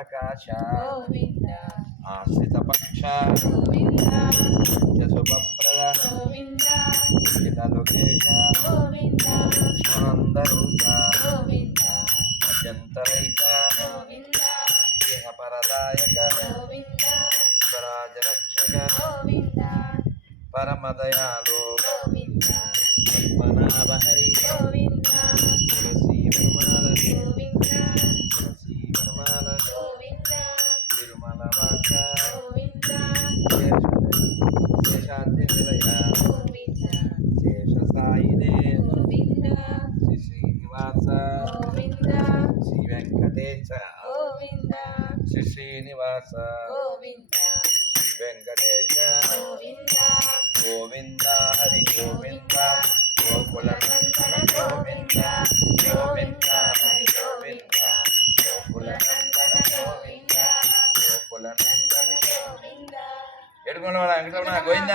ప్రకాశ ఆశ్రిత పక్ష శుభప్రద గోవింద లోకేశ ఆనందరూప గోవింద దేహపరదాయక స్వరాజరక్షక పరమదయాలు పద్మనాభహరి తులసీ తులసీ శ్రీ శ్రీనివాస గోవింద శ్రీ వెంకటేశ గోవింద గోవింద హరి గోవింద గోకుల నందన గోవింద గోవింద హరి గోవింద గోకుల నందన గోవింద గోకుల నందన ఎడుకున్న వెంకటరమణ గోవింద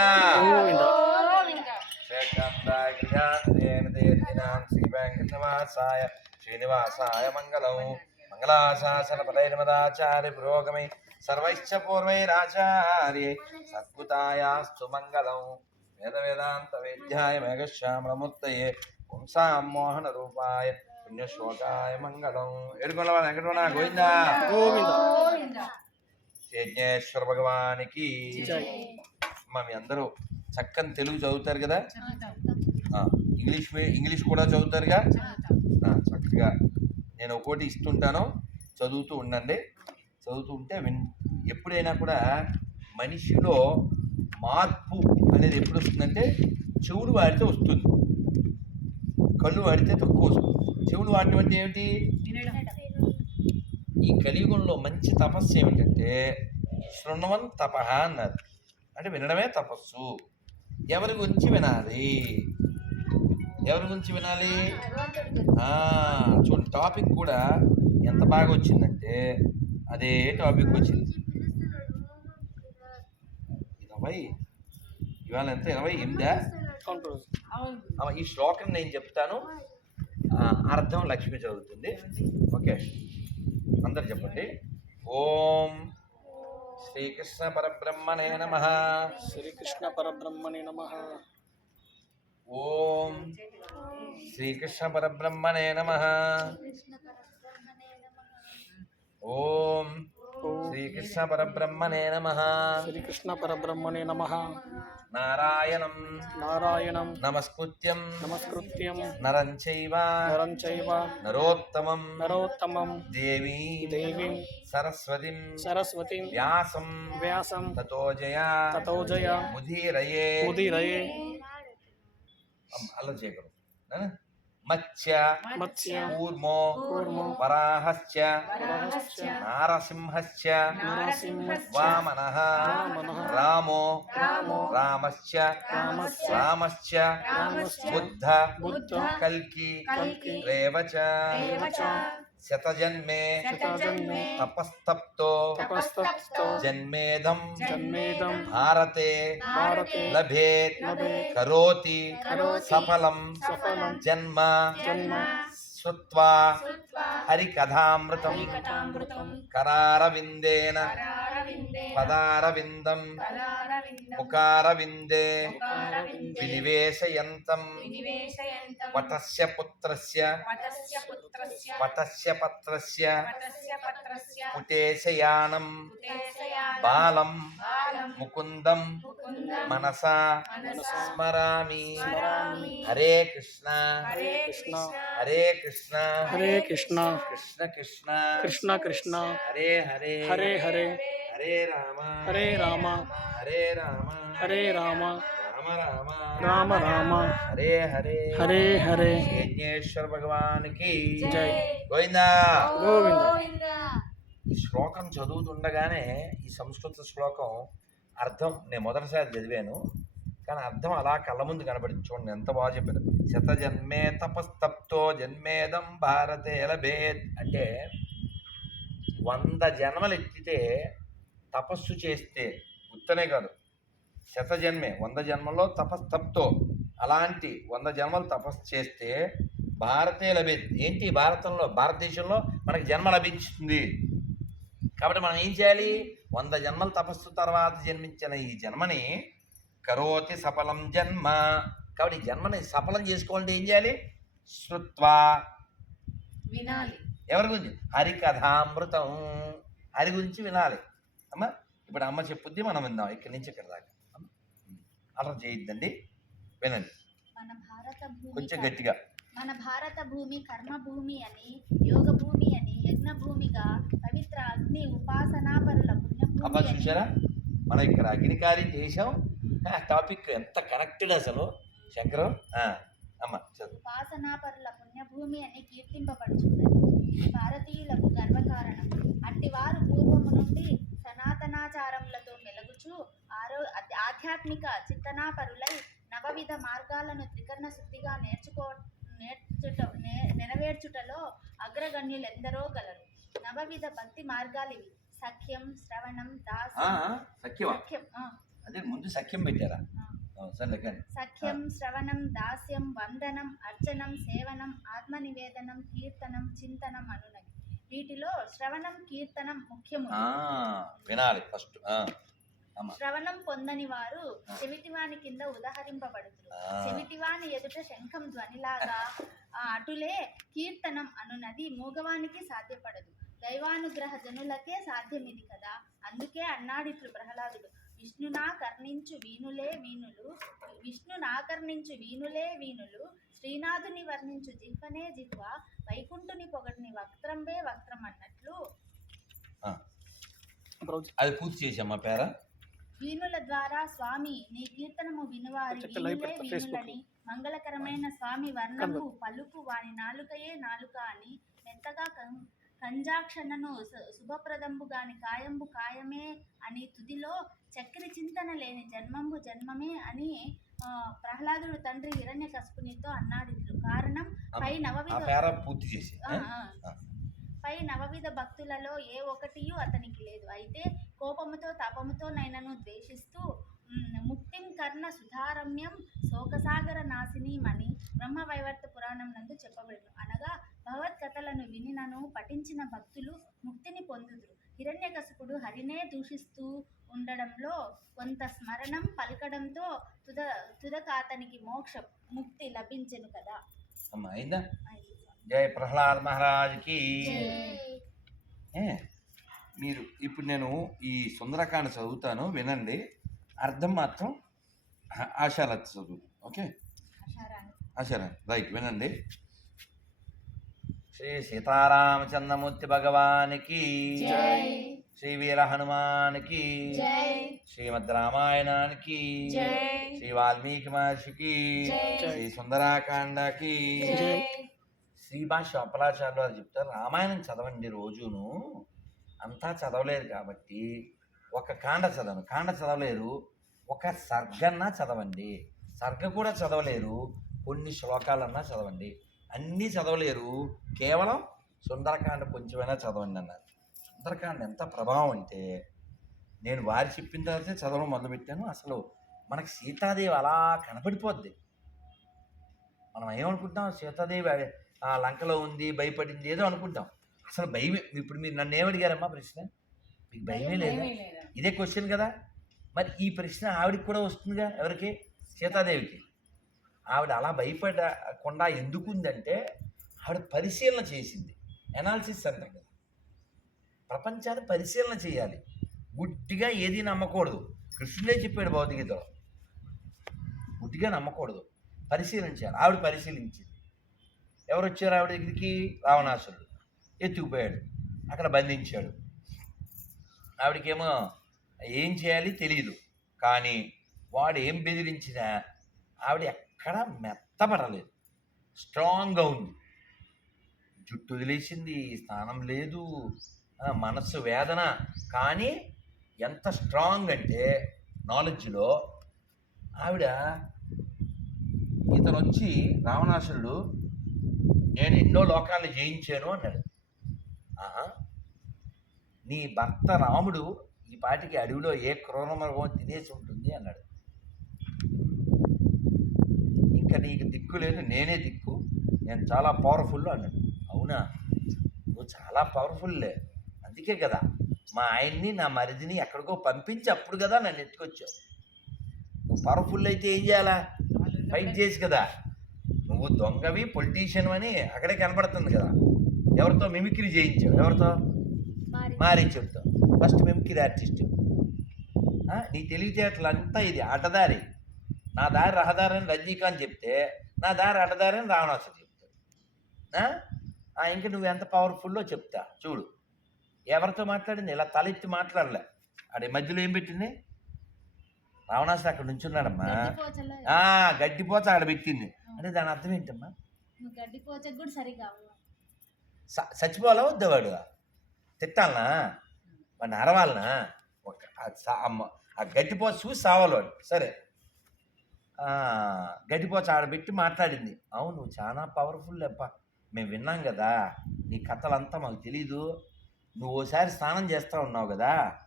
శ్రీ వెంకటనివాసాయ శ్రీనివాసాయ మంగళం. మంగళాశాసన పదైర్మదాచార్య పురోగమై. సర్వైశ్చ పూర్వైరాచార్యే. సద్భుతాయాస్తు మంగళం. వేద వేదాంత వేద్యాయ మేఘశ్యామలమూర్తయే. పుంసాం మోహన రూపాయ. పుణ్యశ్లోకాయ మంగళం. ఏడుకొండ వెంకటరమణ గోవిందా గోవిందా యజ్ఞేశ్వర భగవానికి అమ్మ మీ అందరూ చక్కని తెలుగు చదువుతారు కదా? ఇంగ్లీష్ మీ- ఇంగ్లీష్ కూడా చదువుతారుగా? చక్కగా. నేను ఒక్కోటి ఇస్తుంటాను చదువుతూ ఉండండి. చదువుతూ ఉంటే విన్ ఎప్పుడైనా కూడా మనిషిలో మార్పు అనేది ఎప్పుడు వస్తుందంటే చెవుడు వాడితే వస్తుంది. కళ్ళు వాడితే తక్కువ వస్తుంది. చెవుడు వాడటం అంటే ఏమిటి ఈ కలియుగంలో మంచి తపస్సు ఏమిటంటే శృణవన్ తపహ అన్నారు అంటే వినడమే తపస్సు. ఎవరి గురించి వినాలి? ఎవరి గురించి వినాలి? చూడండి టాపిక్ కూడా ఎంత బాగా వచ్చిందంటే అదే టాపిక్ వచ్చింది. ఇరవై ఇవాళ ఎంత? ఇరవై ఎనిమిదా? ఈ శ్లోకం నేను చెప్తాను. అర్థం లక్ష్మి చదువుతుంది. ఓకే. అందరు చెప్పండి. ఓం శ్రీకృష్ణ పరబ్రహ్మణే నమ. శ్రీకృష్ణ పరబ్రహ్మణి నమ. ఓం శ్రీకృష్ణ పరబ్రహ్మణే నమ. ఓం శ్రీకృష్ణ పరబ్రహ్మణే నమ. శ్రీకృష్ణ పరబ్రహ్మణి నమ. నారాయణం నారాయణం నమస్కృత్యం నమస్కృత్యం నరం చైవ నరం చైవ నరోత్తమం నరోత్తమం దేవీ దేవీం సరస్వతిం సరస్వతిం వ్యాసం వ్యాసం తతో జయా తతో జయ ముదీరయే ఉదిరయే అలా చేయగలరు? మత్స్య కూర్మో వరాహశ్చ నారసింహశ్చ నరసింహ వామనః రామో రామో రామశ్చ రామశ్చ బుద్ధ కల్కి రేవచ శతజన్మే శతజన్మే తపస్తప్తో తపస్తప్తో జన్మేదం జన్మేదం భారతే భారతే లభేత్ లభేత్ కరోతి కరోతి సఫలం సఫలం జన్మ జన్మ శ్రుత్వా శ్రుత్వా హరికథామృతం హరికథామృతం కరారవిందేన పరారవిందే పదారవిందం పదారవిందం ముఖారవిందే ముఖారవిందే వినివేశయంతం వినివేశయంతం వటస్య పుత్రస్య వటస్య పుత్రస్య వటస్య పత్రస్య వటస్య పత్రస్య పుటేశయానం ఉదేశయానం బాలం బాలం ముకుందం ముకుందం మనసా మనసా స్మరామి స్మరామి హరే కృష్ణ హరే కృష్ణ హరే కృష్ణ హరే కృష్ణ కృష్ణ కృష్ణ కృష్ణ కృష్ణ హరే హరే హరే హరే హరే రామ హరే రామ హరే రామ హరే రామ రామ రామ రామ రామ హరే హరే హరే హరే యజ్ఞేశ్వర భగవానికి జై గోవిందా గోవింద ఈ శ్లోకం చదువుతుండగానే ఈ సంస్కృత శ్లోకం అర్థం నేను మొదటిసారి చదివాను. కానీ అర్థం అలా కళ్ళ ముందు కనబడింది చూడండి ఎంత బాగా చెప్పారు. శత జన్మే తపస్తప్తో జన్మేదం భారతే లభేత్ అంటే వంద జన్మలు ఎత్తితే తపస్సు చేస్తే గుర్తనే కాదు. శత జన్మే వంద జన్మల్లో తపస్తప్తో అలాంటి వంద జన్మలు తపస్సు చేస్తే భారతే లభేత్. ఏంటి? భారతంలో భారతదేశంలో మనకి జన్మ లభించుతుంది కాబట్టి మనం ఏం చేయాలి? వంద జన్మల తపస్సు తర్వాత జన్మించిన ఈ జన్మని కరోతి సఫలం జన్మ. కాబట్టి ఈ జన్మని సఫలం చేసుకోవాలంటే ఏం చేయాలి? శృత్వా. వినాలి. ఎవరి గురించి? హరికథామృతం. హరి గురించి వినాలి. అమ్మ ఇప్పుడు అమ్మ చెప్పుద్ది మనం విందాం. ఇక్కడి నుంచి ఇక్కడ దాకా. అలా చేయొద్దండి. వినండి. మన భారత భూమి కొంచెం గట్టిగా. మన భారత భూమి కర్మ భూమి అని యోగ భూమి అని యజ్ఞ భూమిగా పవిత్ర అగ్ని ఉపాసనాపరుల అని. చూసారా మనం ఇక్కడ అగ్నికార్యం చేసాం ఆ టాపిక్ ఎంత కనెక్టెడ్ అసలు? శంకరం అమ్మ చదువు. ఉపాసనాపరుల పుణ్యభూమి అని కీర్తింపబడుచున్నది. భారతీయులకు గర్వకారణం. అట్టివారు పూర్వము నుండి సనాతనాచారములతో మెలగుచు ఆరో ఆధ్య- ఆధ్యాత్మిక చింతనాపరులై నవవిధ మార్గాలను త్రికరణ శుద్ధిగా నేర్చుకో నేర్చుట నే- నెరవేర్చుటలో అగ్రగణ్యులెందరో గలరు. నవవిధ భక్తి మార్గాలివి. సఖ్యం శ్రవణం దాస్యం సఖ్యం ఆ, అదే ముందు సఖ్యం పెట్టారా? సరే కానీ సఖ్యం శ్రవణం దాస్యం వందనం అర్చనం సేవనం ఆత్మనివేదనం కీర్తనం చింతనం అనునవి. వీటిలో శ్రవణం కీర్తనం ముఖ్యము వినాలి ఫస్ట్ శ్రవణం పొందని వారు చెవిటివాని కింద ఉదహరింపబడుతురు ఆ. చెవిటివాని ఎదుట శంఖం ధ్వనిలాగా అటులే కీర్తనం అనునది మూగవానికి సాధ్యపడదు. దైవానుగ్రహ జనులకే సాధ్యమిది కదా. అందుకే అన్నాడిట్లు ప్రహ్లాదుడు. విష్ణునా కర్ణించు వీణులే వీణులు. విష్ణుని ఆకర్ణించు వీణులే వీణులు. శ్రీనాథుని వర్ణించు జిహ్వనే జిహ్వ. వైకుంఠుని పొగడిని వక్త్రంబే వక్త్రం అన్నట్లు అది పూర్తి చేసామ్మా పేర? వీణుల ద్వారా స్వామి నీ కీర్తనము వినువారి వీణులే. వీణులని. మంగళకరమైన స్వామి వర్ణము పలుకు వాని నాలుకయే నాలుక అని మెత్తగా కంజాక్షణను శుభప్రదంబు గాని కాయంబు కాయమే అని తుదిలో చక్రి చింతన లేని జన్మంబు జన్మమే అని ప్రహ్లాదుడు తండ్రి హిరణ్య కసుపునితో అన్నాడిట్లు కారణం పై నవవిధ పూర్తి చేసి. పై నవవిధ భక్తులలో ఏ ఒక్కటియు అతనికి లేదు. అయితే కోపముతో తపముతో నైనను ద్వేషిస్తూ ముక్తిం కర్ణ సుధారమ్యం శోకసాగర నాశినీమని బ్రహ్మవైవర్త పురాణం నందు చెప్పబడును. అనగా భగవత్కథలను వినినను పఠించిన భక్తులు ముక్తిని పొందుదురు. హిరణ్యకశిపుడు హరినే దూషిస్తూ ఉండడంలో కొంత స్మరణం పలకడంతో తుద తుదక అతనికి మోక్షం ముక్తి లభించెను కదా. అమ్మ అయిందా? అది. జై ప్రహ్లాద్ మహారాజ్కి మీరు ఇప్పుడు నేను ఈ సుందరకాండ చదువుతాను వినండి. అర్థం మాత్రం ఆశాలత చదువు ఓకే. ఆశారా రైట్ వినండి. శ్రీ సీతారామచంద్రమూర్తి భగవానికి జై. శ్రీ వీర హనుమానికి జై. శ్రీమద్ రామాయణానికి జై. శ్రీ వాల్మీకి మహర్షికి జై. శ్రీ సుందరాకాండకి. జై. శ్రీ భాష అప్పలాచార్య వారు చెప్తారు రామాయణం చదవండి రోజును. అంతా చదవలేరు కాబట్టి ఒక కాండ చదవను. కాండ చదవలేరు. ఒక సర్గన్నా చదవండి. సర్గ కూడా చదవలేరు. కొన్ని శ్లోకాలన్నా చదవండి. అన్నీ చదవలేరు. కేవలం సుందరకాండ కొంచెమైనా చదవండి అన్నారు. సుందరకాండ ఎంత ప్రభావం అంటే నేను వారి చెప్పిన తర్వాత చదవడం మొదలుపెట్టాను. అసలు మనకి సీతాదేవి అలా కనపడిపోద్ది. మనం ఏమనుకుంటాం? సీతాదేవి ఆ లంకలో ఉంది భయపడింది ఏదో అనుకుంటాం. అసలు భయం ఇప్పుడు మీరు నన్ను ఏమడిగారమ్మా ప్రశ్న? మీకు భయమే లేదా? ఇదే క్వశ్చన్ కదా. మరి ఈ ప్రశ్న ఆవిడకి కూడా వస్తుందిగా? ఎవరికి? సీతాదేవికి. ఆవిడ అలా భయపడకుండా ఎందుకు ఉందంటే ఆవిడ పరిశీలన చేసింది. ఎనాలిసిస్ అంటాం కదా. ప్రపంచాన్ని పరిశీలన చేయాలి. గుడ్డిగా ఏది నమ్మకూడదు. కృష్ణుడే చెప్పాడు భౌతికతలో. గుడ్డిగా నమ్మకూడదు. పరిశీలించాలి. ఆవిడ పరిశీలించింది. ఎవరు వచ్చారు ఆవిడ దగ్గరికి? రావణాసురుడు. ఎత్తుకుపోయాడు. అక్కడ బంధించాడు. ఆవిడకేమో ఏం చేయాలి తెలియదు కానీ వాడు ఏం బెదిరించినా ఆవిడ ఎక్కడ మెత్తపడలేదు. స్ట్రాంగ్గా ఉంది. జుట్టు వదిలేసింది స్నానం లేదు మనస్సు వేదన. కానీ ఎంత స్ట్రాంగ్ అంటే నాలెడ్జ్లో ఆవిడ ఇతను వచ్చి రావణాసురుడు నేను ఎన్నో లోకాలను జయించాను అన్నాడు. ఆహా. నీ భర్త రాముడు ఈ పాటికి అడవిలో ఏ క్రూరమృగం తినేసి ఉంటుంది అన్నాడు. ఇంకా నీకు దిక్కు లేదు నేనే దిక్కు నేను చాలా పవర్ఫుల్ అన్నాడు. అవునా? నువ్వు చాలా పవర్ఫుల్లే అందుకే కదా మా ఆయన్ని నా మరిదిని ఎక్కడికో పంపించి అప్పుడు కదా నన్ను ఎత్తుకొచ్చావు. నువ్వు పవర్ఫుల్ అయితే ఏం చేయాలా? ఫైట్ చేసి కదా. నువ్వు దొంగవి పొలిటీషియన్ అని అక్కడే కనబడుతుంది కదా. ఎవరితో మిమిక్రీ చేయించావు? ఎవరితో? మరి చెప్తావు. First mimicry artist. నీ తెలివితేటలు అంతా ఇది అడ్డదారి. నా దారి రహదారి అని రజనీకాంత్ చెప్తే నా దారి అడ్డదారి అని రావణాసు చెప్తాడు. ఇంకా నువ్వు ఎంత పవర్ఫుల్లో చెప్తా? చూడు. ఎవరితో మాట్లాడింది? ఇలా తలెత్తి మాట్లాడలే. ఆడి మధ్యలో ఏం పెట్టింది? రావణాసు అక్కడ నుంచున్నాడమ్మా. గడ్డిపోత ఆడ పెట్టింది. అంటే దాని అర్థం ఏంటమ్మా? గడ్డిపోచకు కూడా సరిగా. స- చచ్చిపోవాలా వద్దా వాడు? తిట్టాలనా? వాడిని అరవాలనా ఒక ఆ సా- అమ్మ- ఆ చూసి సావాలి వాడు. సరే. ఆ, గడ్డిపోచ ఆడబెట్టి మాట్లాడింది. అవును నువ్వు చాలా పవర్ఫుల్ అప్ప మేము విన్నాం కదా నీ కథలంతా మాకు తెలీదు. నువ్వు ఓసారి స్నానం చేస్తూ ఉన్నావు కదా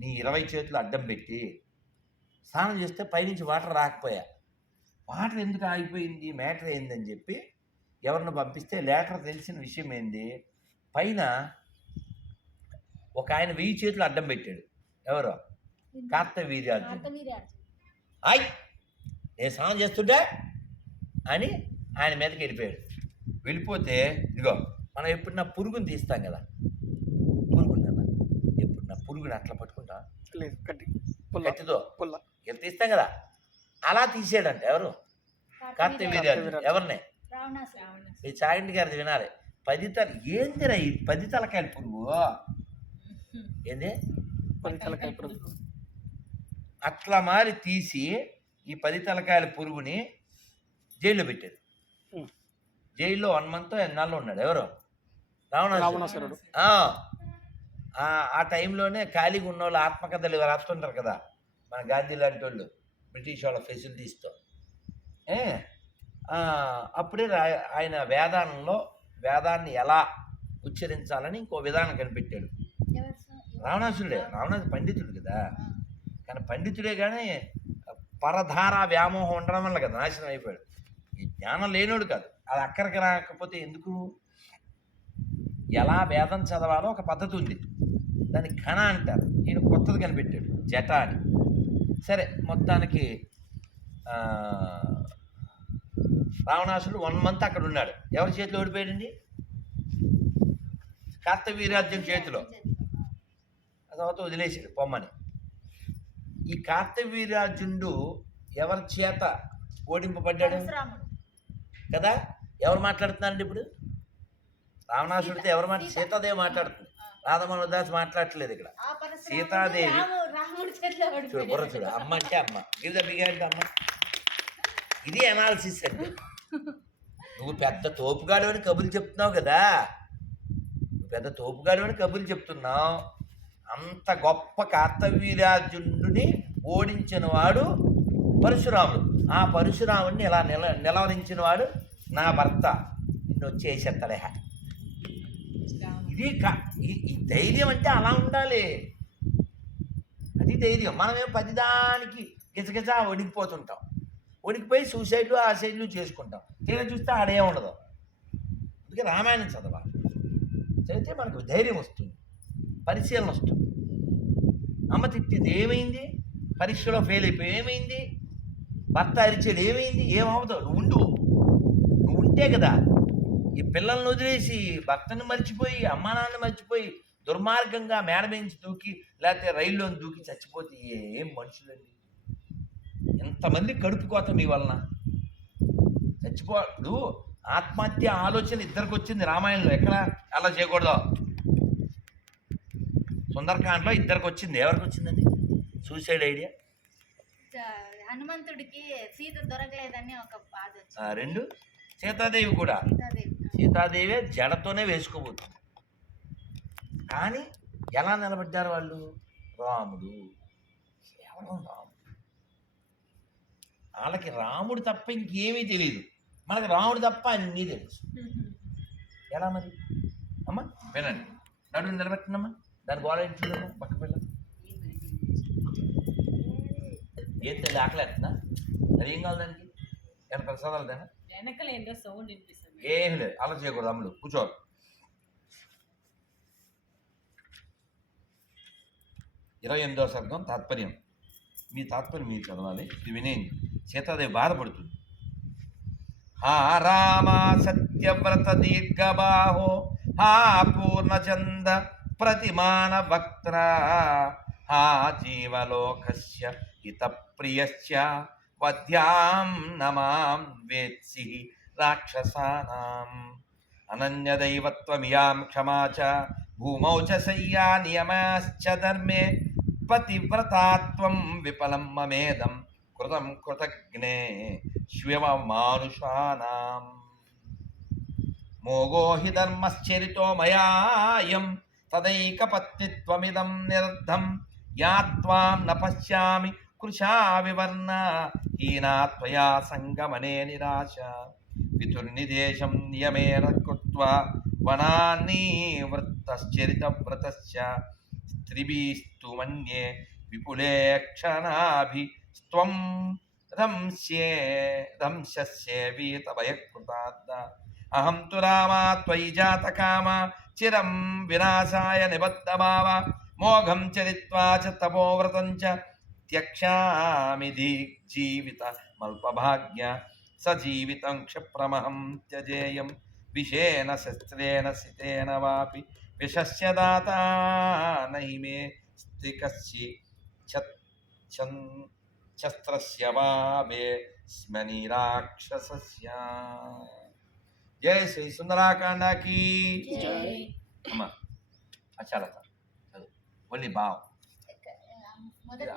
నీ ఇరవై చేతులు అడ్డం పెట్టి స్నానం చేస్తే పైనుంచి వాటర్ రాకపోయా? వాటర్ ఎందుకు ఆగిపోయింది? మ్యాటర్ ఏందని చెప్పి ఎవరిని పంపిస్తే లేటర్ తెలిసిన విషయం ఏంది? పైన ఒక ఆయన వెయ్యి చేతులు అడ్డం పెట్టాడు. ఎవరు? కార్తవీర్యార్జున్ కార్తవీర్యార్జునుడు. ఆయ్! నేను స్నానం చేస్తుంటే అని ఆయన మీదకి వెళ్ళిపోయాడు. వెళ్ళిపోతే ఇదిగో మనం ఎప్పుడన్నా పురుగుని తీస్తాం కదా? పురుగుని అన్న. ఎప్పుడన్నా పురుగుని అట్లా పట్టుకుంటాం? లేదు కట్టి. పుల్ల. తీస్తాం కదా? అలా తీసాడంట ఎవరు? కార్తవీర్యార్జున్ కార్తవీర్యార్జున్. ఎవరిని? ఈ చాగంటి గారిది వినాలి. పది తల ఏందిరా ఈ పది తలకాయల పురుగు? ఏంది? పది తలకాయ పురుగు. అట్లా మారి తీసి ఈ పది తలకాయల పురుగుని జైల్లో పెట్టారు. జైల్లో వన్ మంత్ ఎన్నాళ్ళు ఉన్నాడు? ఎవరు? రావణాసురుడు రావణాసురుడు ఆ, టైంలోనే ఖాళీగా ఉన్న వాళ్ళు ఆత్మకథలు రాస్తుంటారు కదా మన గాంధీ లాంటి వాళ్ళు బ్రిటిష్ వాళ్ళ ఫెసిలిటీస్తో. ఏ? అప్పుడే ఆయన వేదానంలో వేదాన్ని ఎలా ఉచ్చరించాలని ఇంకో విధానం కనిపెట్టాడు? రావణాసురుడే రావణాసు పండితుడు కదా. కానీ పండితుడే కానీ పరధార వ్యామోహం ఉండడం వల్ల కదా నాశనం అయిపోయాడు. ఈ జ్ఞానం లేనోడు కాదు. అది అక్కడికి రాకపోతే ఎందుకు? ఎలా వేదం చదవాలో ఒక పద్ధతి ఉంది. దాన్ని ఘన అంటారు. ఈయన కొత్తది కనిపెట్టాడు. జట అని. సరే మొత్తానికి రావణాసుడు వన్ మంత్ అక్కడ ఉన్నాడు. ఎవరి చేతిలో ఓడిపోయాడండి? కార్తవీరాజ్యం చేతిలో. ఆ తర్వాత వదిలేసాడు పొమ్మని. ఈ కార్తవీరాజుండు ఎవరి చేత ఓడింపబడ్డాడు. కదా? ఎవరు మాట్లాడుతున్నారండి ఇప్పుడు? రావణాసుడితో ఎవరు మాట సీతాదేవి మాట్లాడుతుంది. రాధమనోదాస్ మాట్లాడట్లేదు ఇక్కడ. సీతాదేవి. చూడు. బుర్ర చూడు. అమ్మ అంటే అమ్మ. ద బిగ్ అంటే అమ్మ. ఇది అనాలిసిస్ అంటే నువ్వు పెద్ద తోపుగాడు అని కబుర్లు చెప్తున్నావు కదా. నువ్వు పెద్ద తోపుగాడు అని కబుర్లు చెప్తున్నావు. అంత గొప్ప కార్తవీరాజుని ఓడించిన వాడు పరశురాముడు. ఆ పరశురాముడిని ఇలా నిల నిలవరించిన వాడు నా భర్త. నిన్ను వచ్చేసేస్తాడే ఇది ఈ- ధైర్యం అంటే అలా ఉండాలి. అది ధైర్యం. మనమేం పదిదానికి గిజగిజ వణికిపోతుంటాం వణికిపోయి సూసైడ్లు ఆ సైడ్లు చేసుకుంటాం. తీరా చూస్తే ఆడే ఉండదు. అందుకే రామాయణం చదవాలి. చదివితే మనకు ధైర్యం వస్తుంది. పరిశీలన వస్తుంది. అమ్మ తిట్టింది ఏమైంది? పరీక్షలో ఫెయిల్ అయిపోయి ఏమైంది? భర్త అరిచేది ఏమైంది? ఏమవుతావు నువ్వు ఉండు. నువ్వు ఉంటే కదా ఈ పిల్లల్ని వదిలేసి భర్తను మర్చిపోయి అమ్మా నాన్న మర్చిపోయి దుర్మార్గంగా మేడ దూకి లేకపోతే రైల్లో దూకి చచ్చిపోతే ఏం మనుషులండి? ఎంతమంది కడుపు కోత మీ వలన? చచ్చిపో ఇప్పుడు ఆత్మహత్య ఆలోచన ఇద్దరికి వచ్చింది రామాయణంలో. ఎక్కడ? అలా చేయకూడదు. సుందరకాండలో ఇద్దరికి వచ్చింది. ఎవరికి వచ్చిందండి? Suicide idea? హనుమంతుడికి సీత దొరకలేదని ఒక బాధ రెండు? సీతాదేవి కూడా. సీతాదేవి. సీతాదేవే జడతోనే వేసుకోబోతుంది. కానీ ఎలా నిలబడ్డారు వాళ్ళు? రాముడు. కేవలం రాముడు. వాళ్ళకి రాముడు తప్ప ఇంకేమీ తెలియదు మనకి రాముడు తప్ప అన్నీ తెలుసు. ఎలా మరి? అమ్మా వినండి. నడుము నిలబెట్టండమ్మా దాని గోడ పక్క పిల్ల. ఏం తెలియదు ఆకలేస్తుందా? అది ఏం కావాలి దానికి? ఏమైనా ప్రసాదాలు దానా ఏం లేదు అలా చేయకూడదు అమ్ముడు కూర్చోవాలి ఇరవై ఎనిమిదవ సర్గం తాత్పర్యం. మీ తాత్పర్యం మీరు చదవాలి. ఇది వినేయండి. సీతాదేవి బాధపడుతుంది. హా రామ సత్యవ్రత దీర్ఘబాహో హా పూర్ణచంద ప్రతిమాన వక్త్ర హా జీవలోకస్య హితప్రియశ్చ వద్యాం నమాం వేత్సి రాక్షసానాం. అనన్యదైవత్వమియాం క్షమా చ భూమౌ చ శయ్యా నియమాశ్చ ధర్మే పతివ్రతాత్వం విఫలం మమేదం కృతం కృతజ్ఞే శ్వమానుషానాం. మోగో హి ధర్మశ్చరితో మయాయం తదైకపత్నిత్వమిదం నిరర్ధం. యాత్వాం న పశ్యామి కృషా వివర్ణ హీనాత్వయా సంగమనే నిరాశ. పితుర్నిదేశం నియమేన కృత్వా వనాన్ని వృత్తశ్చరిత వ్రతశ్చ त्रिभिस्तु मन्ये विपुले क्षणाभिस्त्वं धंस्ये धंस्यस्येऽपि तवयः कृतात्मा अहं तु रामा, त्वयि जातकामा, चिरं विनाशाय निबद्धभाव। मोघं चरित्वा च तपोव्रतं च त्यक्ष्यामि दीर्जीवितमल्पभाग्य सजीवितं क्षप्रमहं त्यजेयं। विषेण शस्त्रेण सितेन वापि విషస్య దాత నహి మే స్త్రికస్య ఛన్ శస్త్రస్య వా మే స్మని రాక్షసస్య జై శ్రీ సుందరాకాండకి. అమ్మ చాలా చదువు ఓన్లీ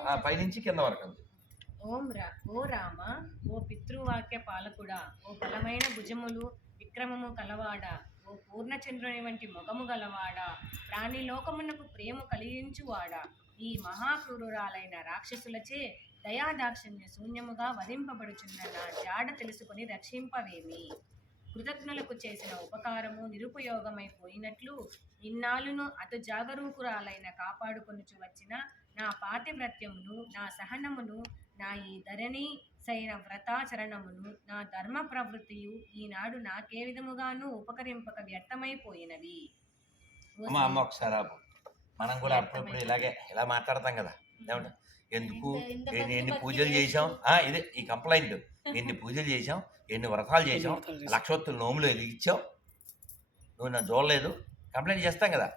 ఆ పైనుంచి కింద వరకు అంతే ఓం రా ఓ రామ ఓ పితృవాక్య పాలకుడా ఓ బలమైన భుజములు విక్రమము కలవాడా ఓ పూర్ణచంద్రుని వంటి మొగము గలవాడా ప్రాణిలోకమునకు ప్రేమ కలిగించువాడా. ఈ మహాక్రూరురాలైన రాక్షసులచే దయాదాక్షిణ్య శూన్యముగా వధింపబడుచున్న నా జాడ తెలుసుకుని రక్షింపవేమి? కృతజ్ఞులకు చేసిన ఉపకారము నిరుపయోగమైపోయినట్లు ఇన్నాళ్ళును అటు జాగరూకురాలైన కాపాడుకొనుచు వచ్చిన నా పాతివ్రత్యమును నా సహనమును నా ఈ ధరణి సైన వ్రతాచరణమును నా ధర్మ ప్రవృత్తియు ఈనాడు నాకే విధముగాను ఉపకరింపక వ్యర్థమైపోయినవి. అమ్మ అమ్మ ఒకసారి ఆపు. మనం కూడా అప్పుడప్పుడు ఇలాగే ఇలా మాట్లాడతాం కదా. ఏమంటారు ఎందుకు? ఎన్ని ఎన్ని పూజలు చేసాం ఆ, ఇదే ఈ కంప్లైంట్. ఎన్ని పూజలు చేసాం ఎన్ని వ్రతాలు చేసాం. లక్షోత్తులు నోములు వెలిగించావు నువ్వు నన్ను చూడలేదు. కంప్లైంట్ చేస్తాం కదా.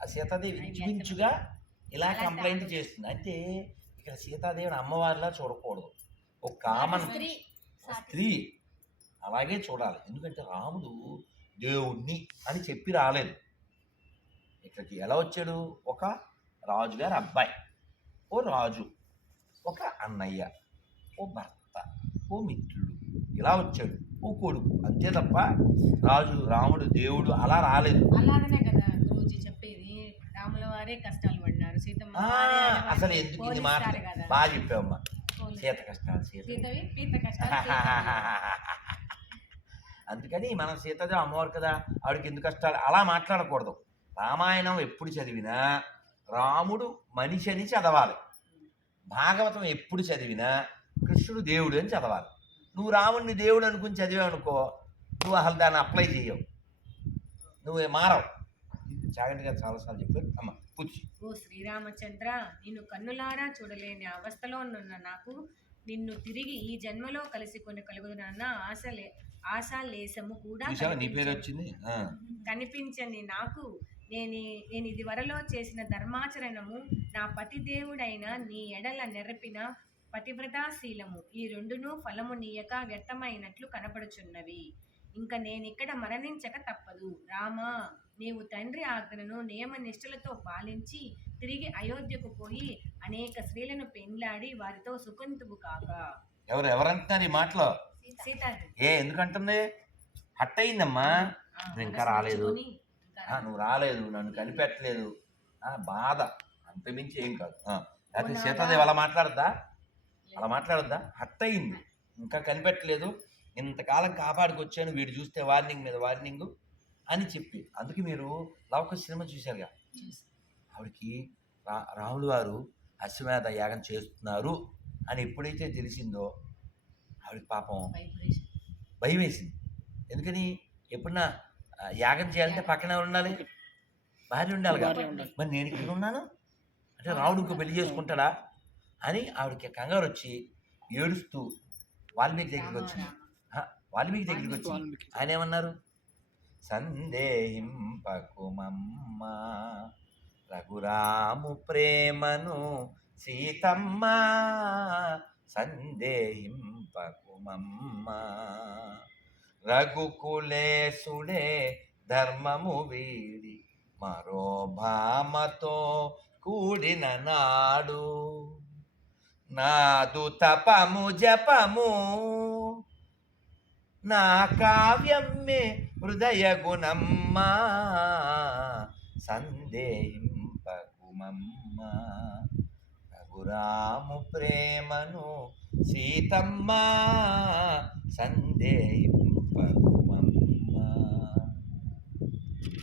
ఆ సీతాదేవి ఇంచుమించుగా ఇలా కంప్లైంట్. చేస్తుంది. అంటే ఇక్కడ సీతాదేవిని అమ్మవారిలా చూడకూడదు. ఒక కామన్ స్త్రీ. స్త్రీ. అలాగే చూడాలి. ఎందుకంటే రాముడు దేవుణ్ణి అని చెప్పి రాలేదు. ఇక్కడికి ఎలా వచ్చాడు? ఒక రాజుగారి అబ్బాయి ఓ రాజు ఒక అన్నయ్య ఓ భర్త ఓ మిత్రుడు. ఇలా వచ్చాడు. ఓ కొడుకు. అంతే తప్ప రాజు రాముడు దేవుడు అలా రాలేదు. అలాగనే కదా. రాముల వారే కష్టాలు పడినారు. సీతమ్మ అసలు ఎందుకు ఇన్ని మాట. బాగా చెప్పావమ్మా సీత కష్టాలు సీత. సీతవి పీత కష్టాలు. అందుకని మనం సీతాదేవి అమ్మవారు కదా ఆవిడకి ఎందుకు కష్టాలు? అలా మాట్లాడకూడదు. రామాయణం ఎప్పుడు చదివినా రాముడు మనిషి అని చదవాలి. భాగవతం ఎప్పుడు చదివినా కృష్ణుడు దేవుడు అని చదవాలి. నువ్వు రాముడిని దేవుడు అనుకుని చదివావు అనుకో నువ్వు అసలు దాన్ని అప్లై చేయవు. నువ్వు మారవు. ఇది చాగంటి గారు చాలాసార్లు చెప్పారు. అమ్మ పూచి ఓ శ్రీరామచంద్ర నిన్ను కన్నులారా చూడలేని అవస్థలో ఉన్న నాకు నిన్ను తిరిగి ఈ జన్మలో కలిసి కొన్ని కలుగుదన్న ఆశలే ఆశాలేశము కూడా నీ పేరు వచ్చింది. కనిపించని నాకు నేను నేను ఇది వరలో చేసిన ధర్మాచరణము నా పతిదేవుడైన నీ ఎడల నెరపిన పతివ్రతాశీలము ఈ రెండును ఫలము నీయక వ్యర్థమైనట్లు కనపడుచున్నవి. ఇంకా నేనిక్కడ మరణించక తప్పదు. రామా నీవు తండ్రి ఆజ్ఞను నియమ నిష్ఠలతో పాలించి తిరిగి అయోధ్యకు పోయి అనేక స్త్రీలను పెండ్లాడి వారితో సుఖంతువు కాక. ఎవరు ఎవరంటున్నారు ఈ మాటలో? సీతాదేవి. ఏ ఎందుకంటుంది? హట్ అయిందమ్మా నువ్వు ఇంకా రాలేదు. నువ్వు రాలేదు నన్ను కనిపెట్టలేదు. బాధ. అంతమించి ఏం కాదు. లేకపోతే? సీతాదేవి అలా మాట్లాడద్దా? అలా మాట్లాడద్దా? హట్ అయింది ఇంకా కనిపెట్టలేదు. ఇంతకాలం కాపాడుకు వచ్చాను వీడు చూస్తే వార్నింగ్ మీద వార్నింగ్ అని చెప్పి. అందుకే మీరు లవక సినిమా చూశారుగా? ఆవిడకి రా రాములు వారు అశ్వమేధ యాగం చేస్తున్నారు అని ఎప్పుడైతే తెలిసిందో ఆవిడకి పాపం భయం వేసింది ఎందుకని? ఎప్పుడన్నా యాగం చేయాలంటే పక్కన ఎవరు ఉండాలి? భార్య ఉండాలి. మరి నేను ఇక్కడ ఉన్నాను? అంటే రాముడు ఇంకో పెళ్ళి చేసుకుంటాడా? అని ఆవిడకి కంగారు వచ్చి ఏడుస్తూ వాల్మీకి దగ్గరికి వచ్చి ఆ, వాల్మీకి దగ్గరికి వచ్చి. ఆయన ఏమన్నారు సందేహింపకుమమ్మ రఘురాము ప్రేమను సీతమ్మ సందేహింపకుమమ్మ రఘుకులేసుడే ధర్మము వీడి మరో భామతో కూడిన నాడు నాదు తపము జపము నా కావ్యమ్మే హృదయ గుణమ్మా సందేహింపకుమమ్మ రఘురాము ప్రేమను సీతమ్మ సందేహింపకుమమ్మ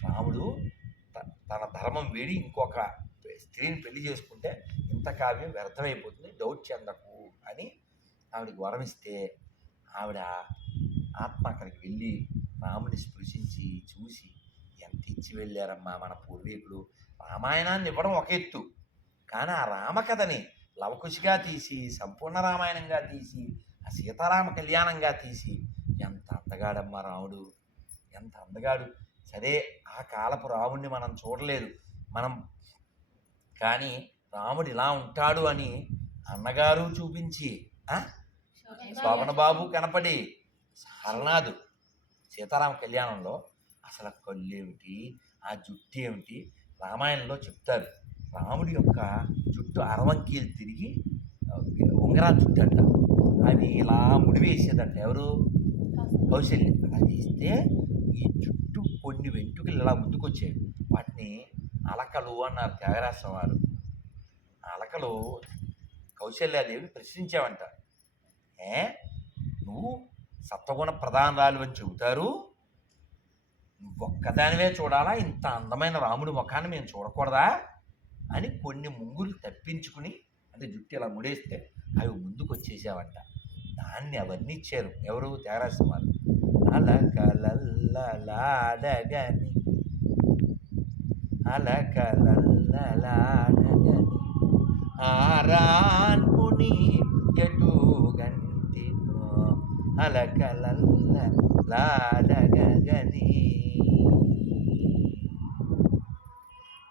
రాముడు తన ధర్మం వీడి ఇంకొక స్త్రీని పెళ్ళి చేసుకుంటే ఇంత కావ్యం వ్యర్థమైపోతుంది డౌట్ చెందకు అని ఆవిడకి వరమిస్తే ఆవిడ ఆత్మ అక్కడికి వెళ్ళి రాముని స్పృశించి చూసి ఎంత ఇచ్చి వెళ్ళారమ్మా మన పూర్వీకులు? రామాయణాన్ని ఇవ్వడం ఒక ఎత్తు. కానీ ఆ రామకథని లవకుశిగా తీసి సంపూర్ణ రామాయణంగా తీసి ఆ సీతారామ కళ్యాణంగా తీసి ఎంత అందగాడమ్మా రాముడు? ఎంత అందగాడు? సరే ఆ కాలపు రాముడిని మనం చూడలేదు. మనం కానీ రాముడు ఇలా ఉంటాడు అని అన్నగారు చూపించి? శోభన బాబు కనపడి హరనాథు సీతారామ కళ్యాణంలో అసలు కళ్ళు ఏమిటి ఆ జుట్టు ఏమిటి రామాయణంలో చెప్తారు. రాముడి యొక్క జుట్టు అరవంకీలు తిరిగి ఉంగరాల జుట్టు అంట. అది ఇలా ముడివేసేదంట. ఎవరు? కౌశల్య. అలా చేస్తే ఈ జుట్టు కొన్ని వెంట్రుకలు ఇలా ముందుకొచ్చాయి. వాటిని అలకలు అన్నారు త్యాగరాశ్రం వారు. అలకలు కౌశల్యాదేవి ప్రశ్నించావంట. ఏ? నువ్వు సత్వగుణ ప్రధానరాలు అని చెబుతారు. ఒక్కదానివే చూడాలా ఇంత అందమైన రాముడి ముఖాన్ని మేము చూడకూడదా అని కొన్ని ముంగులు తప్పించుకుని అంటే జుట్టు ఇలా ముడేస్తే అవి ముందుకు వచ్చేసావంట దాన్ని అవన్నీ ఇచ్చారు ఎవరు? త్యాగరాజం వారు అలకలల్లలాడగని. అలకలల్లలాడగని ఆరాన్ముని ఎటుగని. అలకలల్లలాడగని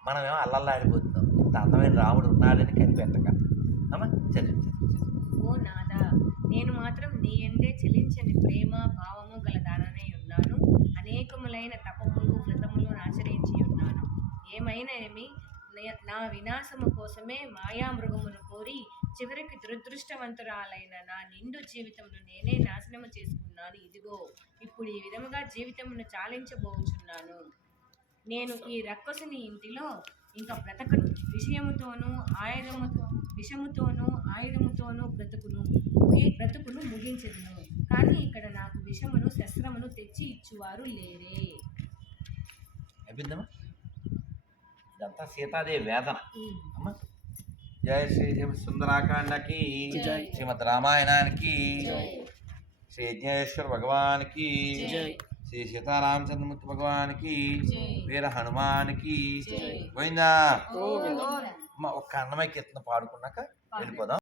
మనమేమో అల్లల్లాడిపోతున్నాం ఇంత అందమైన రాముడు ఉన్నాడని కనిపెట్టక. అమ్మా చదువు చదువు చదువు ఓ నాదా నేను మాత్రం నీ ఎందే చెలించని ప్రేమ భావము గల దాననే ఉన్నాను. అనేకములైన తపములు వ్రతములు ఆచరించి ఉన్నాను. ఏమైనా ఏమి? నా వినాశము కోసమే మాయామృగమును కోరి చివరికి దురదృష్టవంతురాలైన నా నిండు జీవితమును నేనే నాశనము చేసుకున్నాను. ఇదిగో ఇప్పుడు ఈ విధముగా జీవితమును చాలించబోచున్నాను. నేను ఈ రక్కసుని ఇంటిలో ఇంకా బ్రతకను. విషయముతోనూ ఆయుధముతో విషముతోనూ ఆయుధముతోనూ బ్రతుకును ఈ బ్రతుకును ముగించదును. కానీ ఇక్కడ నాకు విషమును శస్త్రమును తెచ్చి ఇచ్చువారు లేరే. ఇదంతా సీతాదేవి వేదన. అమ్మా. జయ శ్రీ సుందరాకాండకి. శ్రీమద్ రామాయణానికి శ్రీ యజ్ఞేశ్వర భగవానికి. శ్రీ సీతారామచంద్రమూర్తి భగవానికి. వీర హనుమానికి. గోవిందా అమ్మ ఒక్క అన్నమయ్య కీర్తన పాడుకున్నాక వెళ్ళిపోదాం